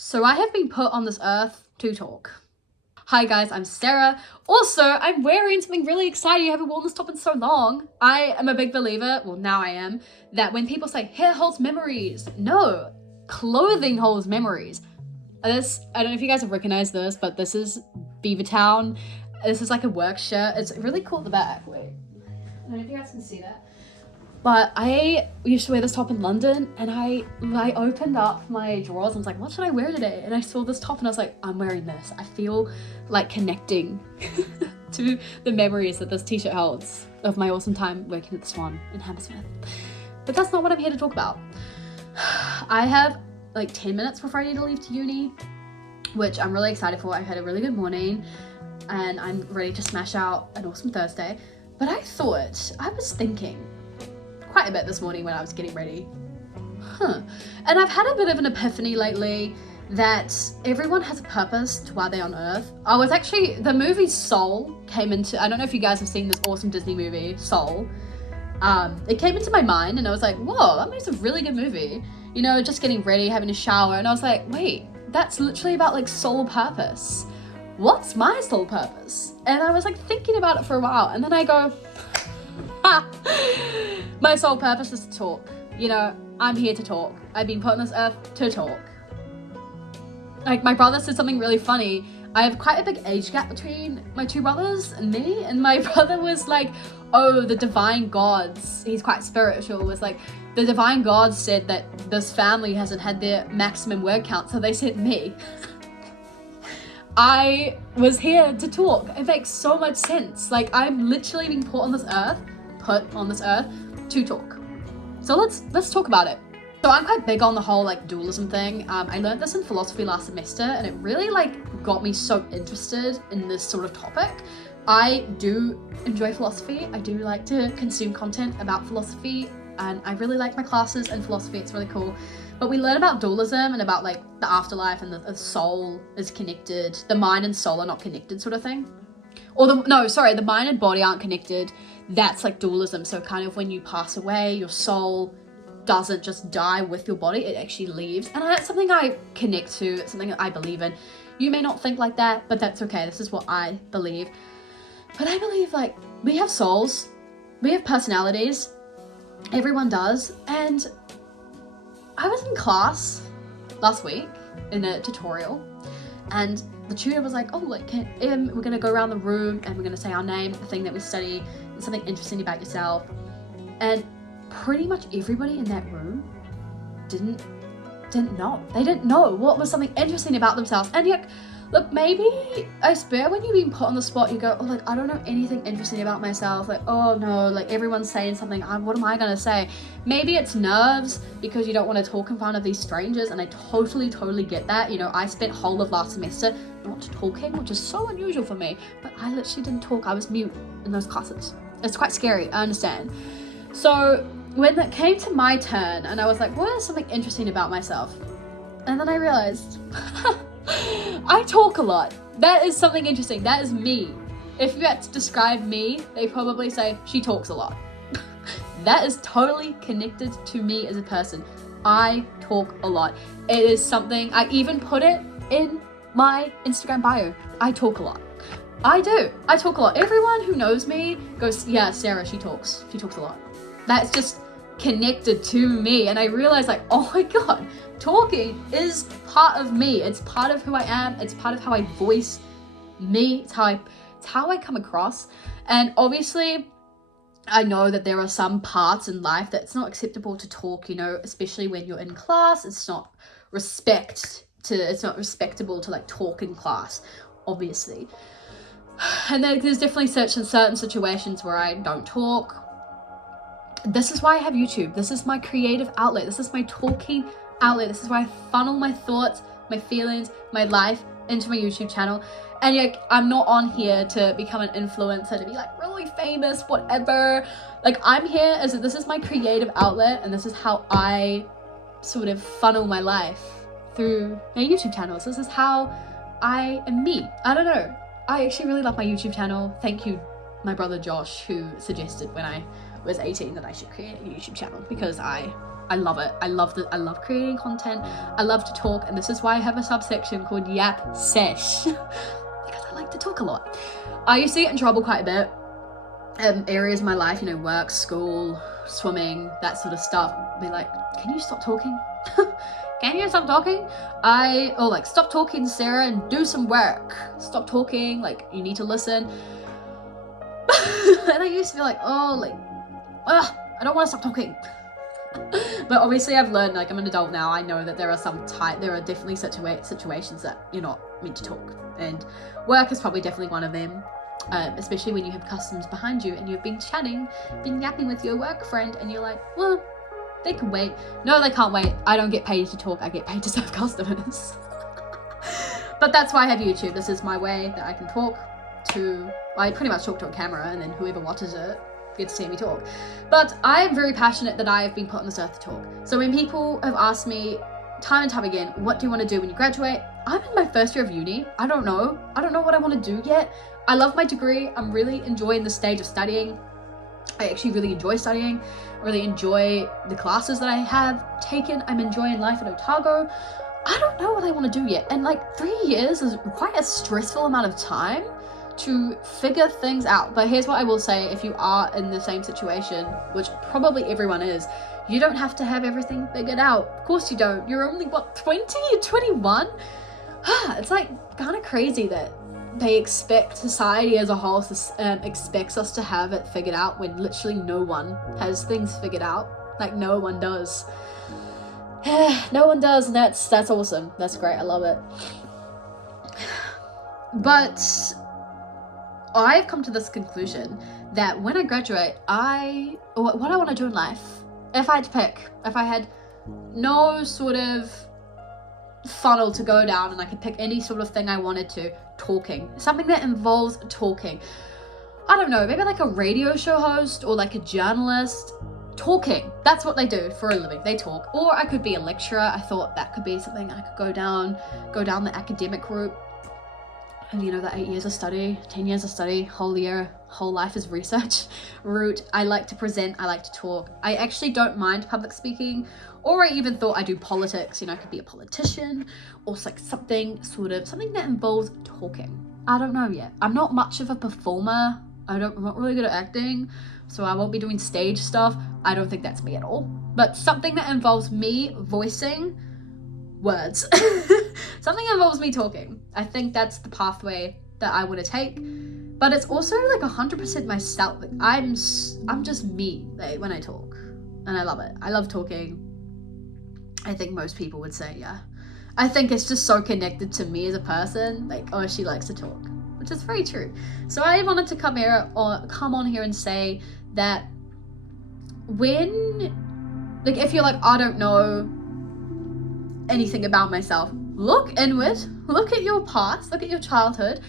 So I have been put on this earth to talk. Hi guys, I'm Sarah. Also, I'm wearing something really exciting. I haven't worn this top in so long. I am a big believer, well now I am, that when people say hair holds memories, no, clothing holds memories. This, I don't know if you guys have recognized this, but this is Beavertown. This is like a work shirt. It's really cool at the back. Wait, I don't know if you guys can see that. But I used to wear this top in London, and I opened up my drawers and was like, what should I wear today? And I saw this top and I was like, I'm wearing this. I feel like connecting to the memories that this t-shirt holds of my awesome time working at the Swan in Hammersmith. But that's not what I'm here to talk about. I have like 10 minutes before I need to leave to uni, which I'm really excited for. I've had a really good morning and I'm ready to smash out an awesome Thursday. But I was thinking quite a bit this morning when I was getting ready. And I've had a bit of an epiphany lately that everyone has a purpose to why they're on Earth. The movie Soul came into, I don't know if you guys have seen this awesome Disney movie, Soul. It came into my mind and I was like, whoa, that makes a really good movie. You know, just getting ready, having a shower, and I was like, wait, that's literally about like soul purpose. What's my soul purpose? And I was like thinking about it for a while, and then I go, my sole purpose is to talk. You know, I'm here to talk. I've been put on this earth to talk. Like, my brother said something really funny. I have quite a big age gap between my two brothers and me, and my brother was like, oh, the divine gods, he's quite spiritual, was like, the divine gods said that this family hasn't had their maximum word count, so they sent me. I was here to talk. It makes so much sense. Like, I'm literally being put on this earth to talk. So let's talk about it. So I'm quite big on the whole like dualism thing. I learned this in philosophy last semester, and it really like got me so interested in this sort of topic. I do enjoy philosophy. I do like to consume content about philosophy, and I really like my classes in philosophy. It's really cool. But we learn about dualism and about like the afterlife, and the soul is connected. The mind and soul are not connected, sort of thing. Or the mind and body aren't connected. That's like dualism. So kind of when you pass away, your soul doesn't just die with your body, it actually leaves. And that's something I connect to, it's something that I believe in. You may not think like that, but that's okay. This is what I believe. But I believe like we have souls, we have personalities, everyone does. And I was in class last week in a tutorial, and the tutor was like, oh, like, we're gonna go around the room and we're gonna say our name, the thing that we study, and something interesting about yourself. And pretty much everybody in that room didn't know. They didn't know what was something interesting about themselves. And yet, look, maybe, I swear, when you've been put on the spot, you go, oh, like, I don't know anything interesting about myself. Like, oh no, like everyone's saying something, what am I gonna say? Maybe it's nerves because you don't want to talk in front of these strangers, and I totally get that. You know, I spent whole of last semester not talking, which is so unusual for me, but I literally didn't talk. I was mute in those classes. It's quite scary, I understand. So when it came to my turn and I was like, what is something interesting about myself? And then I realized, I talk a lot. That is something interesting. That is me. If you had to describe me, they probably say she talks a lot. That is totally connected to me as a person. I talk a lot. It is something, I even put it in my Instagram bio. I talk a lot. I do. I talk a lot. Everyone who knows me goes, yeah, Sarah, she talks. She talks a lot. That's just connected to me. And I realized like, oh my God, talking is part of me. It's part of who I am. It's part of how I voice me. It's how I come across. And obviously I know that there are some parts in life that it's not acceptable to talk, you know, especially when you're in class. It's not respectable to like talk in class, obviously. And there's definitely certain situations where I don't talk. This is why I have YouTube. This is my creative outlet. This is my talking outlet. This is why I funnel my thoughts, my feelings, my life into my YouTube channel. And yet I'm not on here to become an influencer, to be like really famous, whatever. Like I'm here as this is my creative outlet, and this is how I sort of funnel my life through my YouTube channel. So this is how I am me. I don't know. I actually really love my YouTube channel. Thank you, my brother Josh, who suggested when I was 18 that I should create a YouTube channel, because I I love it. I love creating content. I love to talk, and this is why I have a subsection called YAP SESH because I like to talk a lot. I used to get in trouble quite a bit in areas of my life, you know, work, school, swimming, that sort of stuff. Be like, can you stop talking? Can you stop talking? Like, stop talking, Sarah, and do some work. Stop talking, like, you need to listen. And I used to be like, I don't want to stop talking. But obviously I've learned, like, I'm an adult now, I know that there are definitely situations that you're not meant to talk, and work is probably definitely one of them, especially when you have customers behind you and you've been yapping with your work friend, and you're like, well, they can wait. No, they can't wait. I don't get paid to talk, I get paid to serve customers. But that's why I have YouTube. This is my way that I can talk to, I pretty much talk to a camera, and then whoever watches it gets to hear me talk. But I'm very passionate that I have been put on this earth to talk. So when people have asked me time and time again, what do you want to do when you graduate? I'm in my first year of uni. I don't know what I want to do yet. I love my degree. I'm really enjoying the stage of studying. I actually really enjoy studying. I really enjoy the classes that I have taken. I'm enjoying life at Otago. I don't know what I want to do yet. And like 3 years is quite a stressful amount of time to figure things out. But here's what I will say, if you are in the same situation, which probably everyone is, you don't have to have everything figured out. Of course you don't. You're only, what, 20 or 21? It's like kind of crazy that they expect society as a whole expects us to have it figured out when literally no one has things figured out. Like, no one does. No one does, and that's awesome. That's great. I love it. But I've come to this conclusion that when I graduate, what I want to do in life, if I had to pick, if I had no sort of funnel to go down and I could pick any sort of thing I wanted to, talking, something that involves talking. I don't know, maybe like a radio show host or like a journalist. Talking, that's what they do for a living, they talk. Or I could be a lecturer. I thought that could be something I could go down the academic route. And you know, the 8 years of study, 10 years of study, whole life is research route. I like to present, I like to talk. I actually don't mind public speaking, or I even thought I do politics, you know, I could be a politician, or like something that involves talking. I don't know yet. I'm not much of a performer. I'm not really good at acting, so I won't be doing stage stuff. I don't think that's me at all. But something that involves me voicing words. Something that involves me talking. I think that's the pathway that I want to take. But it's also like 100% myself. Like, I'm just me, like, when I talk. And I love it. I love talking. I think most people would say, yeah. I think it's just so connected to me as a person. Like, oh, she likes to talk. Which is very true. So I wanted to come on here and say that when, like, if you're like, I don't know anything about myself, look inward, look at your past, look at your childhood,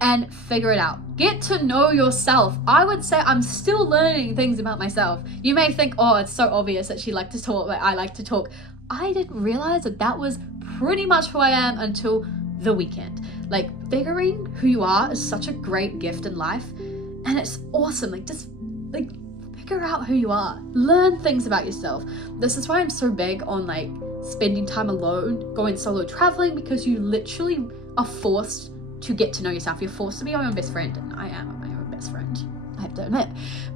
and figure it out. Get to know yourself. I would say I'm still learning things about myself. You may think, oh, it's so obvious that she liked to talk, like I like to talk. I didn't realize that was pretty much who I am until the weekend. Like, figuring who you are is such a great gift in life, and it's awesome. Like, just like figure out who you are, learn things about yourself. This is why I'm so big on like spending time alone, going solo traveling, because you literally are forced to get to know yourself. You're forced to be your own best friend, and I am my own best friend, I have to admit.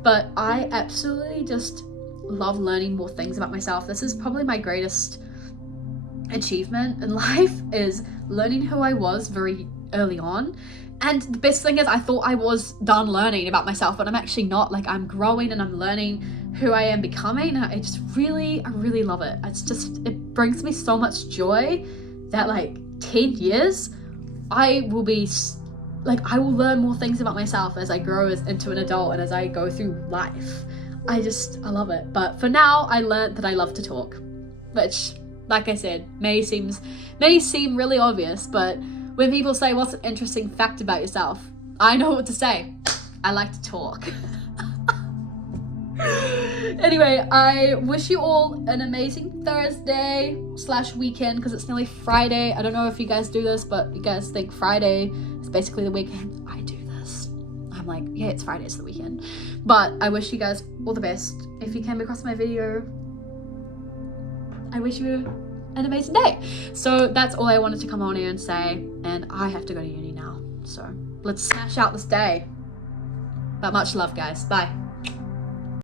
But I absolutely just love learning more things about myself. This is probably my greatest achievement in life, is learning who I was very early on. And the best thing is, I thought I was done learning about myself, but I'm actually not. Like, I'm growing and I'm learning who I am becoming. I really love it. It brings me so much joy that like 10 years, I will learn more things about myself as I grow into an adult and as I go through life. I love it. But for now, I learned that I love to talk, which, like I said, may seem really obvious, but when people say, what's an interesting fact about yourself? I know what to say. I like to talk. Anyway, I wish you all an amazing Thursday / weekend, because it's nearly Friday. I don't know if you guys do this, but you guys think Friday is basically the weekend. I do this. I'm like, yeah, it's Friday, it's the weekend. But I wish you guys all the best. If you came across my video, I wish you an amazing day. So that's all I wanted to come on here and say, and I have to go to uni now. So let's smash out this day. But much love, guys. Bye.